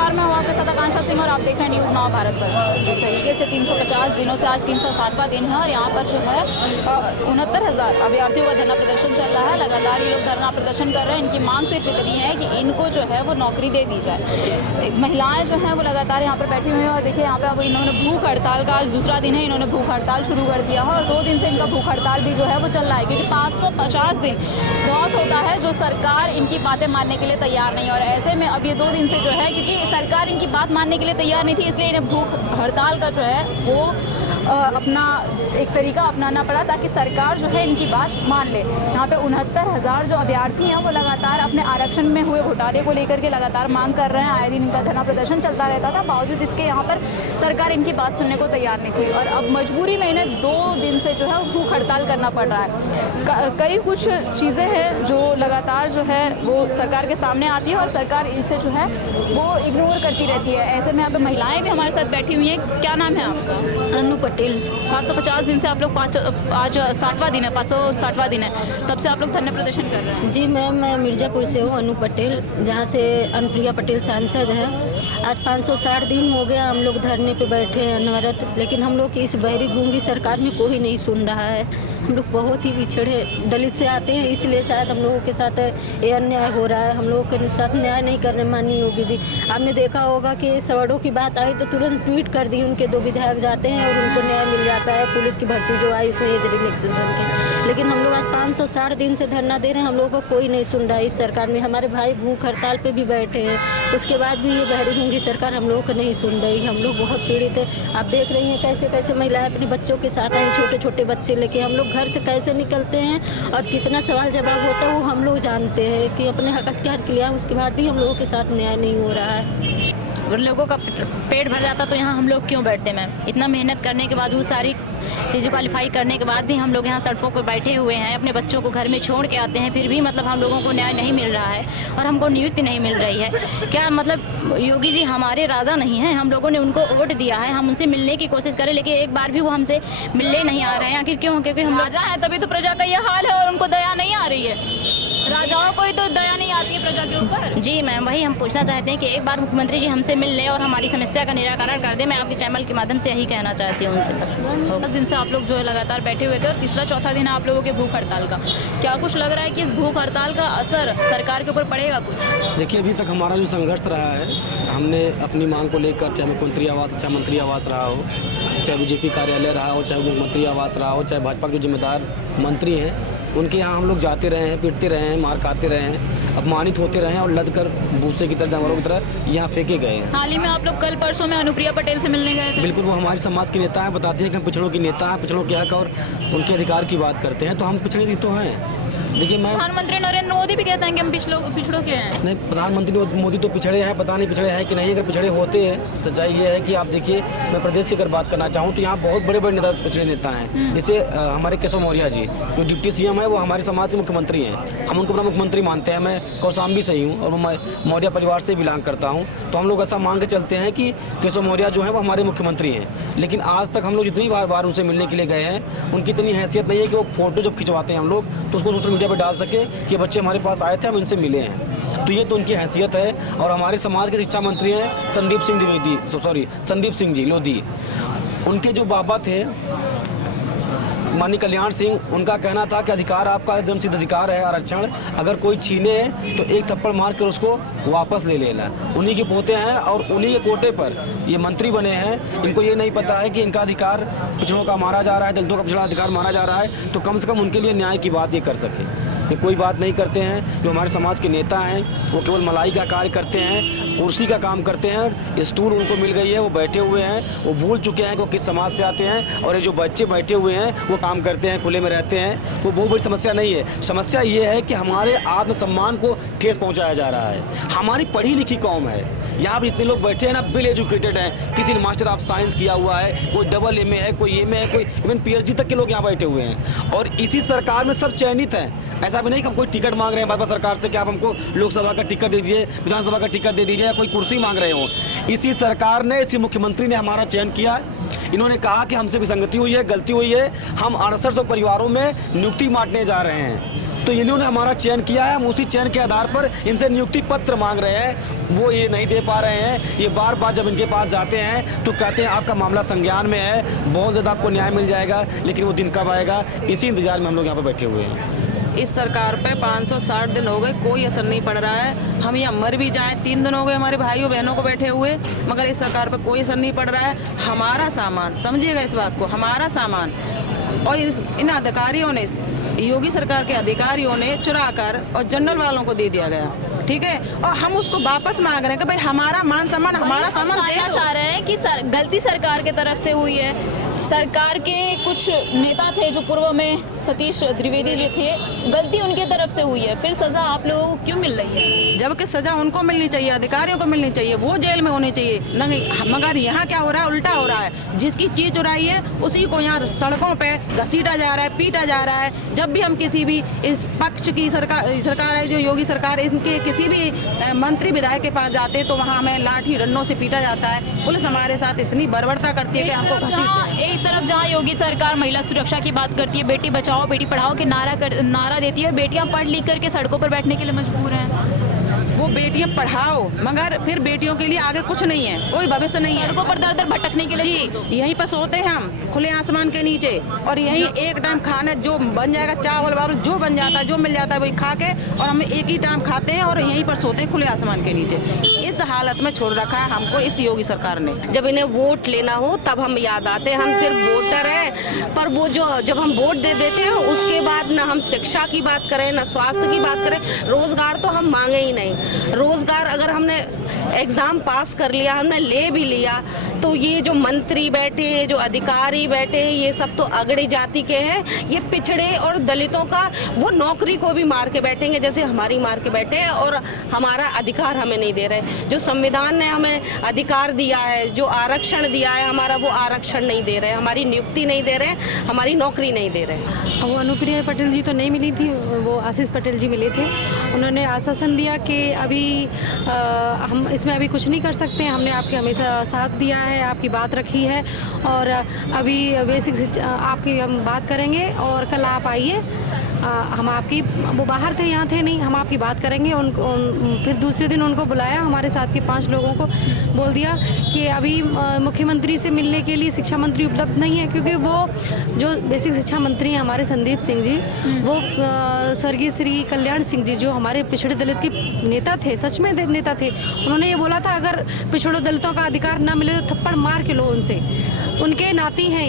नमस्कार, मैं हूं आपके साथ आकांक्षा सिंह और आप देख रहे हैं न्यूज़ नाउ भारतवर्ष। जिस तरीके से 350 दिनों से आज 360वां दिन है और यहाँ पर जो है 69,000 अभ्यर्थियों का धरना प्रदर्शन चल रहा है। लगातार ये लोग धरना प्रदर्शन कर रहे हैं। इनकी मांग सिर्फ इतनी है कि इनको जो है वो नौकरी दे दी जाए। महिलाएं जो हैं वो लगातार यहाँ पर बैठी हुई हैं और देखिए यहाँ पे अब इन्होंने भूख हड़ताल का आज दूसरा दिन है, इन्होंने भूख हड़ताल शुरू कर दिया है और 2 दिन से इनका भूख हड़ताल भी जो है वो चल रहा है, क्योंकि 550 दिन बहुत होता है जो सरकार इनकी बातें मानने के लिए तैयार नहीं है। और ऐसे में अब ये 2 दिन से जो है, क्योंकि सरकार इनकी बात मानने के लिए तैयार नहीं थी, इसलिए इन्हें भूख हड़ताल का जो है वो अपना एक तरीका अपनाना पड़ा ताकि सरकार जो है इनकी बात मान ले। यहाँ पे 69,000 जो अभ्यर्थी हैं वो लगातार अपने आरक्षण में हुए घोटाले को लेकर के लगातार मांग कर रहे हैं। आए दिन इनका धरना प्रदर्शन चलता रहता था, बावजूद इसके यहाँ पर सरकार इनकी बात सुनने को तैयार नहीं थी और अब मजबूरी में इन्हें 2 दिन से जो है भूख हड़ताल करना पड़ रहा है। कई कुछ चीज़ें हैं जो लगातार जो है वो सरकार के सामने आती है और सरकार इसे जो है वो इग्नोर करती रहती है। ऐसे में यहाँ पे महिलाएं भी हमारे साथ बैठी हुई हैं। क्या नाम है आपका? अनु पटेल। 550 दिन से आप लोग आज 60वां दिन है, 560वां दिन है, तब से आप लोग धरना प्रदर्शन कर रहे हैं। जी मैम, मैं मिर्ज़ापुर से हूँ, अनु पटेल, जहाँ से अनुप्रिया पटेल सांसद हैं। आज 560 दिन हो गया हम लोग धरने पे बैठे हैं अनवरत, लेकिन हम लोग की इस बहरी गूंगी सरकार में कोई नहीं सुन रहा है। हम लोग बहुत ही पिछड़े दलित से आते हैं, इसलिए शायद हम लोगों के साथ ये अन्याय हो रहा है। हम लोगों के साथ न्याय नहीं करने माननीय योगी जी। आपने देखा होगा कि सवालों की बात आई तो तुरंत ट्वीट कर दी, उनके 2 विधायक जाते हैं और उनको न्याय मिल जाता है। पुलिस की भर्ती जो आई उसमें एज रिलैक्सेशन के, लेकिन हम लोग आज 560 दिन से धरना दे रहे हैं, हम लोगों को कोई नहीं सुन रहा है। इस सरकार में हमारे भाई भूख हड़ताल पे भी बैठे हैं, उसके बाद भी ये बहरी गूंगी सरकार हम लोगों को नहीं सुन रही। हम लोग बहुत पीड़ित हैं। आप देख रही हैं कैसे कैसे महिलाएं अपने बच्चों के साथ आई, छोटे छोटे बच्चे लेके। हम लोग घर से कैसे निकलते हैं और कितना सवाल जवाब होता है वो हम लोग जानते हैं कि अपने हक अधिकार के लिए, उसके बाद भी हम लोगों के साथ न्याय नहीं हो रहा है। अगर लोगों का पेट भर जाता तो यहाँ हम लोग क्यों बैठते मैम? इतना मेहनत करने के बाद, वो सारी चीज़ें क्वालिफाई करने के बाद भी हम लोग यहाँ सड़कों पर बैठे हुए हैं, अपने बच्चों को घर में छोड़ के आते हैं, फिर भी मतलब हम लोगों को न्याय नहीं मिल रहा है और हमको नियुक्ति नहीं मिल रही है। क्या मतलब योगी जी हमारे राजा नहीं हैं? हम लोगों ने उनको वोट दिया है, हम उनसे मिलने की कोशिश करें, लेकिन एक बार भी वो हमसे मिलने नहीं आ रहे हैं। आखिर क्यों? क्योंकि हम राजा हैं, तभी तो प्रजा का ये हाल है और उनको दया नहीं आ रही है। राजाओं को ही तो दया नहीं आती है प्रजा के ऊपर। जी मैम, वही हम पूछना चाहते हैं कि एक बार मुख्यमंत्री जी हमसे मिल लें और हमारी समस्या का निराकरण कर दें। मैं आपके चैनल के माध्यम से यही कहना चाहती हूँ उनसे। बस 10 दिन से आप लोग जो है लगातार बैठे हुए थे और तीसरा चौथा दिन है आप लोगों के भूख हड़ताल का। क्या कुछ लग रहा है कि इस भूख हड़ताल का असर सरकार के ऊपर पड़ेगा कुछ? देखिए, अभी तक हमारा जो संघर्ष रहा है, हमने अपनी मांग को लेकर, चाहे मुख्यमंत्री आवास, चाहे मंत्री आवास रहा हो, चाहे बीजेपी कार्यालय रहा हो, चाहे मुख्यमंत्री आवास रहा हो, चाहे भाजपा के जो जिम्मेदार मंत्री हैं उनके यहाँ हम लोग जाते रहे हैं, पीटते रहे हैं, मार खाते रहे हैं, अपमानित होते रहे हैं और लद कर भूसे की तरह, जानवरों की तरह यहाँ फेंके गए हैं। हाल ही में आप लोग कल परसों में अनुप्रिया पटेल से मिलने गए थे। बिल्कुल, वो हमारे समाज के नेता हैं, बताते हैं कि हम पिछड़ों के नेता हैं, पिछड़ों के हक और उनके अधिकार की बात करते हैं, तो हम पिछड़े तो हैं। देखिए, मैं प्रधानमंत्री नरेंद्र मोदी भी कहते हैं कि हम पिछड़ों के हैं। नहीं, प्रधानमंत्री मोदी तो पिछड़े हैं, पता नहीं पिछड़े हैं कि नहीं। अगर पिछड़े होते हैं, सच्चाई ये है कि आप देखिए, मैं प्रदेश की अगर बात करना चाहूँ तो यहाँ बहुत बड़े बड़े नेता, पिछड़े नेता हैं। जैसे हमारे केशव मौर्य जी, जो डिप्टी सीएम है, वो हमारे समाज के मुख्यमंत्री हैं, हम उनको अपना मुख्यमंत्री मानते हैं। मैं कौशाम्बी से ही हूँ और मैं मौर्य परिवार से बिलोंग करता हूँ, तो हम लोग ऐसा मान के चलते हैं कि केशव मौर्य जो है वो हमारे मुख्यमंत्री हैं। लेकिन आज तक हम लोग जितनी बार उनसे मिलने के लिए गए हैं, उनकी इतनी हैसियत नहीं है कि वो फोटो जब खिंचवाते हैं हम लोग तो उसको सोशल मीडिया पर डाल सके कि बच्चे हमारे पास आए थे, हम इनसे मिले हैं। तो ये तो उनकी हैसियत है। और हमारे समाज के शिक्षा मंत्री हैं संदीप सिंह जी लोधी, उनके जो बाबा थे माननीय कल्याण सिंह, उनका कहना था कि अधिकार आपका जन्मसिद्ध अधिकार है आरक्षण, अगर कोई छीने तो एक थप्पड़ मार कर उसको वापस ले लेना। उन्हीं के पोते हैं और उन्हीं के कोटे पर ये मंत्री बने हैं। इनको ये नहीं पता है कि इनका अधिकार पिछड़ों का मारा जा रहा है, दलितों का पिछड़ा अधिकार मारा जा रहा है, तो कम से कम उनके लिए न्याय की बात ये कर सके। ये कोई बात नहीं करते हैं। जो हमारे समाज के नेता हैं वो केवल मलाई का कार्य करते हैं, कुर्सी का काम करते हैं। स्टूल उनको मिल गई है, वो बैठे हुए हैं, वो भूल चुके हैं कि वो किस समाज से आते हैं। और ये जो बच्चे बैठे हुए हैं वो काम करते हैं, खुले में रहते हैं, तो बहुत बड़ी समस्या नहीं है। समस्या ये है कि हमारे आत्मसम्मान को ठेस पहुँचाया जा रहा है। हमारी पढ़ी लिखी कौम है, यहाँ पर जितने लोग बैठे हैं ना, वेल एजुकेटेड हैं, किसी ने मास्टर ऑफ साइंस किया हुआ है, कोई डबल एमए है, कोई एमए है, कोई इवन पीएचडी तक के लोग यहाँ बैठे हुए हैं। और इसी सरकार में सब चयनित हैं। ऐसा भी नहीं कि हम कोई टिकट मांग रहे हैं भाजपा सरकार से कि आप हमको लोकसभा का टिकट दीजिए, विधानसभा का टिकट दे दीजिए, या कोई कुर्सी मांग रहे हो। इसी सरकार ने, इसी मुख्यमंत्री ने हमारा चयन किया। इन्होंने कहा कि हमसे विसंगति हुई है, गलती हुई है, हम 6800 परिवारों में नियुक्ति बांटने जा रहे हैं। तो इन्होंने हमारा चयन किया है, हम उसी चयन के आधार पर इनसे नियुक्ति पत्र मांग रहे हैं, वो ये नहीं दे पा रहे हैं। ये बार बार जब इनके पास जाते हैं तो कहते हैं आपका मामला संज्ञान में है, बहुत ज़्यादा आपको न्याय मिल जाएगा, लेकिन वो दिन कब आएगा, इसी इंतजार में हम लोग यहाँ पर बैठे हुए हैं। इस सरकार पे 560 दिन हो गए, कोई असर नहीं पड़ रहा है। हम यहाँ मर भी जाएं, 3 दिन हो गए हमारे भाइयों बहनों को बैठे हुए, मगर इस सरकार पे कोई असर नहीं पड़ रहा है। हमारा सामान, समझिएगा इस बात को, हमारा सामान और इन अधिकारियों ने, योगी सरकार के अधिकारियों ने चुरा कर और जनरल वालों को दे दिया गया, ठीक है। और हम उसको वापस मांग रहे हैं कि भाई हमारा मान सम्मान, हमारा सामान दे दो। चाह रहे हैं कि गलती सरकार के तरफ से हुई है। सरकार के कुछ नेता थे जो पूर्व में सतीश द्विवेदी जी थे, गलती उनके तरफ से हुई है, फिर सजा आप लोगों को क्यों मिल रही है? जबकि सजा उनको मिलनी चाहिए, अधिकारियों को मिलनी चाहिए, वो जेल में होनी चाहिए नहीं। मगर यहाँ क्या हो रहा है, उल्टा हो रहा है। जिसकी चीज चुराई है उसी को यहाँ सड़कों पे घसीटा जा रहा है, पीटा जा रहा है। जब भी हम किसी भी इस पक्ष की सरकार है जो योगी सरकार, इनके किसी भी मंत्री विधायक के पास जाते तो वहाँ हमें लाठी डंडों से पीटा जाता है। पुलिस हमारे साथ इतनी बर्बरता करती है कि हमको घसीट। एक तरफ जहाँ योगी सरकार महिला सुरक्षा की बात करती है, बेटी बचाओ बेटी पढ़ाओ के नारा देती है, बेटियां पढ़ लिख करके सड़कों पर बैठने के लिए मजबूर हैं। वो बेटियां पढ़ाओ, मगर फिर बेटियों के लिए आगे कुछ नहीं है, कोई भविष्य नहीं है। सड़कों पर दर दर भटकने के लिए जी, यहीं पर सोते हैं हम खुले आसमान के नीचे, और यहीं एक टाइम खाना जो बन जाएगा, चावल वावल जो बन जाता है, जो मिल जाता है वही खा के, और हम एक ही टाइम खाते हैं और यहीं पर सोते हैं खुले आसमान के नीचे। इस हालत में छोड़ रखा है हमको इस योगी सरकार ने। जब इन्हें वोट लेना हो तब हम याद आते हैं, हम सिर्फ वोटर हैं। पर वो जो जब हम वोट दे देते हैं उसके बाद ना हम शिक्षा की बात करें, ना स्वास्थ्य की बात करें, रोजगार तो हम मांगे ही नहीं। रोजगार अगर हमने एग्ज़ाम पास कर लिया, हमने ले भी लिया, तो ये जो मंत्री बैठे हैं, जो अधिकारी बैठे हैं, ये सब तो अगड़ी जाति के हैं। ये पिछड़े और दलितों का वो नौकरी को भी मार के बैठेंगे जैसे हमारी मार के बैठे हैं, और हमारा अधिकार हमें नहीं दे रहे। जो संविधान ने हमें अधिकार दिया है, जो आरक्षण दिया है हमारा, वो आरक्षण नहीं दे रहे, हमारी नियुक्ति नहीं दे रहे, हमारी नौकरी नहीं दे रहे। वो अनुप्रिया पटेल जी तो नहीं मिली थी, वो आशीष पटेल जी मिले थे। उन्होंने आश्वासन दिया कि अभी हम इसमें अभी कुछ नहीं कर सकते हैं, हमने आपके हमेशा साथ दिया है, आपकी बात रखी है, और अभी बेसिक आपकी हम बात करेंगे, और कल आप आइए, हम आपकी, वो बाहर थे यहाँ थे नहीं, हम आपकी बात करेंगे। फिर दूसरे दिन उनको बुलाया, हमारे साथ के 5 लोगों को बोल दिया कि अभी मुख्यमंत्री से मिलने के लिए शिक्षा मंत्री उपलब्ध नहीं है, क्योंकि वो जो बेसिक शिक्षा मंत्री हैं हमारे संदीप सिंह जी, वो स्वर्गीय श्री कल्याण सिंह जी जो हमारे पिछड़े दलित के नेता थे, सच में नेता थे, उन्होंने ये बोला था अगर पिछड़े दलितों का अधिकार ना मिले तो थप्पड़ मार के लो उनसे, उनके नाती हैं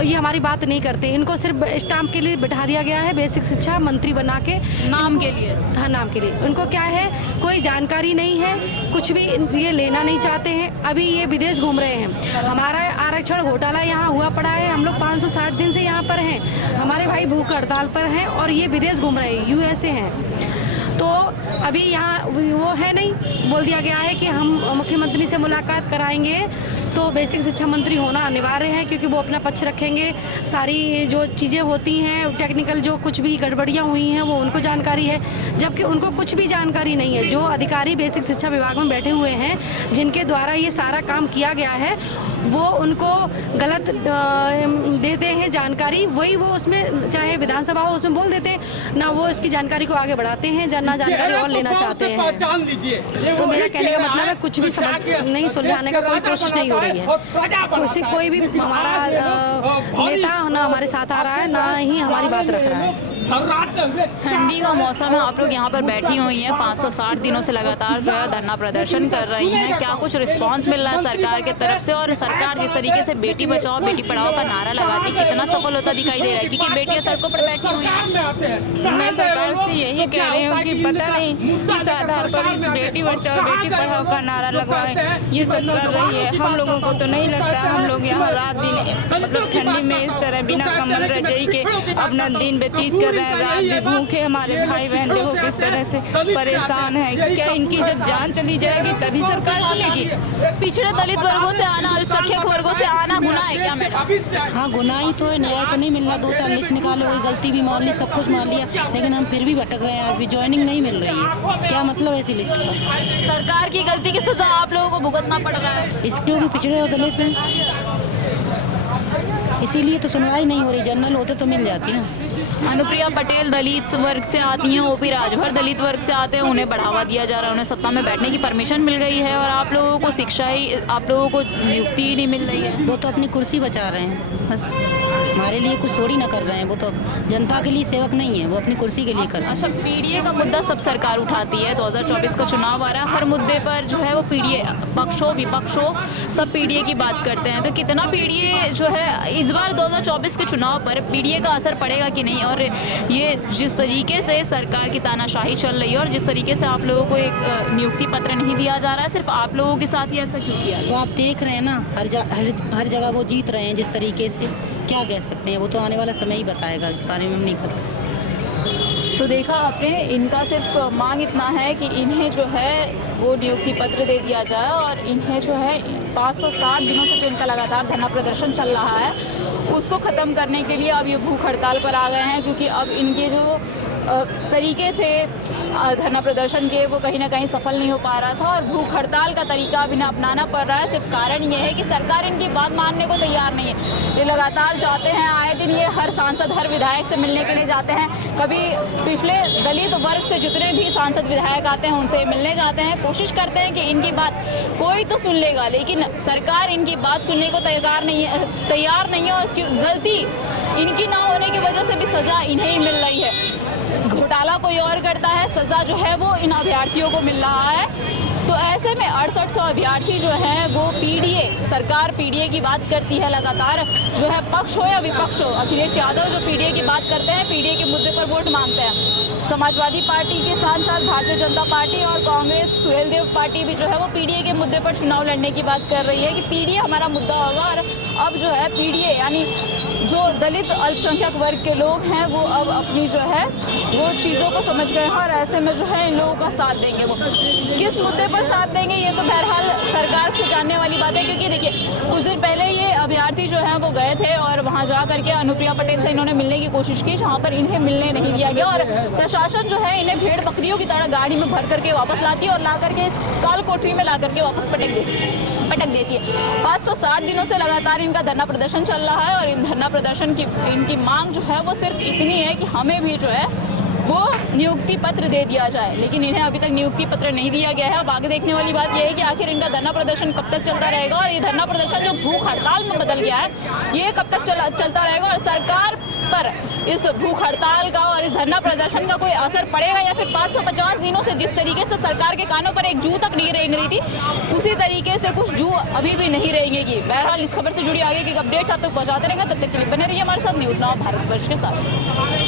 ये हमारी बात नहीं करते, इनको सिर्फ स्टाम्प के लिए बिठा दिया गया है बेसिक शिक्षा मंत्री बना के, नाम के लिए। हाँ, नाम के लिए। उनको क्या है, कोई जानकारी नहीं है, कुछ भी ये लेना नहीं चाहते हैं। अभी ये विदेश घूम रहे हैं, हमारा आरक्षण घोटाला यहाँ हुआ पड़ा है, हम लोग 560 दिन से यहाँ पर हैं, हमारे भाई भूख हड़ताल पर हैं, और ये विदेश घूम रहे हैं, USA हैं। तो अभी यहाँ वो है नहीं, बोल दिया गया है कि हम मुख्यमंत्री से मुलाकात कराएंगे, तो बेसिक शिक्षा मंत्री होना अनिवार्य है, क्योंकि वो अपना पक्ष रखेंगे। सारी जो चीज़ें होती हैं टेक्निकल, जो कुछ भी गड़बड़ियाँ हुई हैं वो उनको जानकारी है, जबकि उनको कुछ भी जानकारी नहीं है। जो अधिकारी बेसिक शिक्षा विभाग में बैठे हुए हैं, जिनके द्वारा ये सारा काम किया गया है, वो उनको गलत देते हैं जानकारी, वही वो उसमें चाहे विधानसभा हो उसमें बोल देते हैं, ना वो इसकी जानकारी को आगे बढ़ाते हैं, ना जानकारी और लेना चाहते हैं। तो मेरा कहने का मतलब है कुछ भी समझ नहीं, सुलझाने का कोई कोशिश नहीं हो रही है। कोई भी हमारा नेता ना हमारे साथ आ रहा है, ना ही हमारी बात रख रहा है। ठंडी का मौसम है, आप लोग यहाँ पर बैठी हुई हैं, 560 दिनों से लगातार जो है धरना प्रदर्शन कर रही हैं। क्या कुछ रिस्पांस मिल रहा है सरकार की तरफ से, और सरकार जिस तरीके से बेटी बचाओ बेटी पढ़ाओ का नारा लगाती, कितना सफल होता दिखाई दे रहा है, क्योंकि बेटियां सड़कों पर बैठी हुई हैं? मैं सरकार से यही कह रही हूँ कि पता नहीं किस आधार पर इस बेटी बचाओ बेटी पढ़ाओ का नारा लगवाए, ये सब कर रही है। हम लोगों को तो नहीं लगता, हम लोग यहाँ रात दिन मतलब ठंडी में इस तरह बिना कम्बल रजाई के अपना दिन व्यतीत कर रहे हैं, रात भी भूखे। हमारे भाई बहन देखो किस तरह से परेशान है। क्या इनकी जब जान चली जाएगी तभी सरकार सुनेगी? पिछड़े दलित वर्गों से आना, अल्पसंख्यक वर्गों से आना गुनाह है क्या मैडम? हाँ, गुनाह ही तो है, न्याय तो नहीं मिल रहा। 2 साल लिस्ट निकाले, कोई गलती भी मान ली, सब कुछ मान लिया, लेकिन हम फिर भी भटक रहे हैं। आज भी ज्वाइनिंग नहीं मिल रही है, क्या मतलब ऐसी लिस्ट का? सरकार की गलती की सजा आप लोगों को भुगतना पड़ रहा है, इसलिए पिछड़े और दलित हैं, इसीलिए तो सुनवाई नहीं हो रही। जनरल होते तो मिल जाती ना। अनुप्रिया पटेल दलित वर्ग से आती हैं, ओपी राजभर दलित वर्ग से आते हैं, उन्हें बढ़ावा दिया जा रहा है, उन्हें सत्ता में बैठने की परमिशन मिल गई है और आप लोगों को शिक्षा ही, आप लोगों को नियुक्ति ही नहीं मिल रही है। वो तो अपनी कुर्सी बचा रहे हैं बस, हमारे लिए कुछ थोड़ी ना कर रहे हैं। वो तो जनता के लिए सेवक नहीं है, वो अपनी कुर्सी के लिए कर रहे हैं। अच्छा, पीडीए का मुद्दा सब सरकार उठाती है, 2024 का चुनाव आ रहा है, हर मुद्दे पर जो है वो पीडीए, पक्ष हो विपक्ष हो, सब पीडीए की बात करते हैं। तो कितना पीडीए जो है इस बार 2024 के चुनाव पर पीडीए का असर पड़ेगा कि नहीं, और ये जिस तरीके से सरकार की तानाशाही चल रही है और जिस तरीके से आप लोगों को एक नियुक्ति पत्र नहीं दिया जा रहा है, सिर्फ आप लोगों के साथ ही ऐसा क्यों किया? वो आप देख रहे हैं ना, हर जगह वो जीत रहे हैं जिस तरीके से, क्या कह सकते हैं, वो तो आने वाला समय ही बताएगा, इस बारे में हम नहीं बता सकते। तो देखा आपने, इनका सिर्फ मांग इतना है कि इन्हें जो है वो नियुक्ति पत्र दे दिया जाए और इन्हें जो है 560 दिनों से जो इनका लगातार धरना प्रदर्शन चल रहा है उसको ख़त्म करने के लिए अब ये भूख हड़ताल पर आ गए हैं, क्योंकि अब इनके जो तरीके थे धरना प्रदर्शन के वो कहीं ना कहीं सफल नहीं हो पा रहा था और भूख हड़ताल का तरीका अब इन्हें अपनाना पड़ रहा है। सिर्फ कारण ये है कि सरकार इनकी बात मानने को तैयार नहीं है। ये लगातार जाते हैं, आए दिन ये हर सांसद हर विधायक से मिलने के लिए जाते हैं, कभी पिछले दलित वर्ग से जितने भी सांसद विधायक आते हैं उनसे मिलने जाते हैं, कोशिश करते हैं कि इनकी बात कोई तो सुन लेगा, लेकिन सरकार इनकी बात सुनने को तैयार नहीं है और गलती इनकी ना होने की वजह से भी सज़ा इन्हें ही मिल रही है। घोटाला कोई और करता है, सज़ा जो है वो इन अभ्यर्थियों को मिल रहा है। तो ऐसे में 6800 अभ्यर्थी जो हैं वो पीडीए, सरकार पीडीए की बात करती है लगातार, जो है पक्ष हो या विपक्ष हो। अखिलेश यादव जो पीडीए की बात करते हैं, पीडीए के मुद्दे पर वोट मांगते हैं। समाजवादी पार्टी के साथ साथ भारतीय जनता पार्टी और कांग्रेस सुहेलदेव पार्टी भी जो है वो पीडीए के मुद्दे पर चुनाव लड़ने की बात कर रही है कि पीडीए हमारा मुद्दा होगा। और अब जो है पीडीए यानी जो दलित अल्पसंख्यक वर्ग के लोग हैं वो अब अपनी जो है वो चीज़ों को समझ गए हैं और ऐसे में जो है इन लोगों का साथ देंगे। वो किस मुद्दे पर साथ देंगे ये तो बहरहाल सरकार से जानने वाली बात है, क्योंकि देखिए कुछ दिन पहले ये अभ्यर्थी जो हैं वो गए थे और वहाँ जा करके अनुप्रिया पटेल से इन्होंने मिलने की कोशिश की, जहाँ पर इन्हें मिलने नहीं दिया गया और प्रशासन जो है इन्हें भेड़ बकरियों की तरह गाड़ी में भर करके वापस लाती है और ला करके इस काल कोठरी में ला करके वापस पटक देती है। 560 दिनों से लगातार इनका धरना प्रदर्शन चल रहा है और इन धरना प्रदर्शन की इनकी मांग जो है वो सिर्फ इतनी है कि हमें भी जो है वो नियुक्ति पत्र दे दिया जाए, लेकिन इन्हें अभी तक नियुक्ति पत्र नहीं दिया गया है। अब आगे देखने वाली बात यह है कि आखिर इनका धरना प्रदर्शन कब तक चलता रहेगा और ये धरना प्रदर्शन जो भूख हड़ताल में बदल गया है ये कब तक चलता रहेगा और सरकार पर इस भूख हड़ताल का और इस धरना प्रदर्शन का कोई असर पड़ेगा या फिर 550 दिनों से जिस तरीके से सरकार के कानों पर एक जू तक नहीं रेंग रही थी उसी तरीके से कुछ जू अभी भी नहीं रेंगेगी। बहरहाल इस खबर से जुड़ी आगे की अपडेट्स आप तक पहुंचाते रहेंगे, तब तक के लिए बने रहिए हमारे साथ न्यूज़ नाउ भारतवर्ष के साथ।